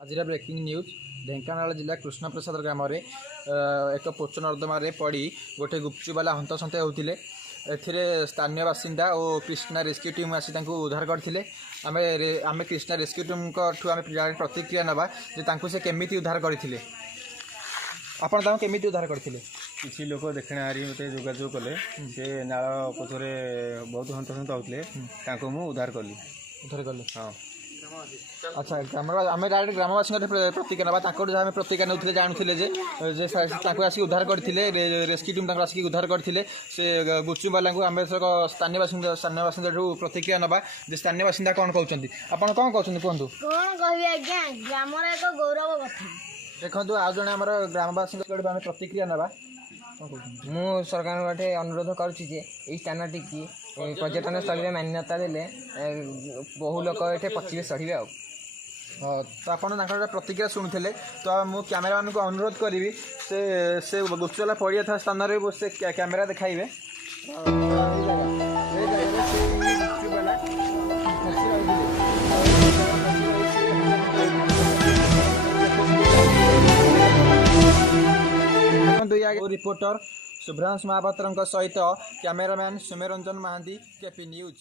आज breaking news Dhenkanal जिला कृष्णप्रसाद ग्राम एक पोच नर्दम पड़ी गोटे गुपचुपवाला हंतसंत होते स्थानीय बासिंदा और कृष्णा रेस्क्यू टीम आसी उद्धार करते आम कृष्णा रेस्क्यू टीम आम प्रतिक्रिया नवा से केमी उद्धार करते आपण केमी उद्धार करते किसी लोक देखने हारी मत जोगाजोग कले से नाल पछरे बहुत हंतसंत होते उद्धार कली हाँ। अच्छा आम डायरेक्ट ग्रामवासी प्रतिक्रिया ना जहाँ प्रतिक्रिया नौते जानते आसिक उद्धार करते रेस्क्यू टीम आसिक उद्धार करते से गुपचुपवाला आम स्थानीय बासिंदा प्रतिक्रिया नवा स्थानीय बासिंदा कौन कहते आप कौन कहते कहतु कौन कह आज्ञा ग्राम एक गौरव कथा देखो आज जन आम ग्रामवासी आम प्रतिक्रिया नवा मु सरकार गोटे अनुरोध करुच्ची स्थान टी पर्यटन स्थल में मान्यता देले बहु लोक ये पचिबे चढ़े आ तो आप प्रतिक्रिया शुणुते तो मु कैमेरामैन को अनुरोध करी से गुपचुपवाला पड़िया था स्थान से कैमेरा देखाइबे रिपोर्टर शुभ्रांश महापात्र सहित कैमेरामैन सुमेरंजन महांती केपी न्यूज।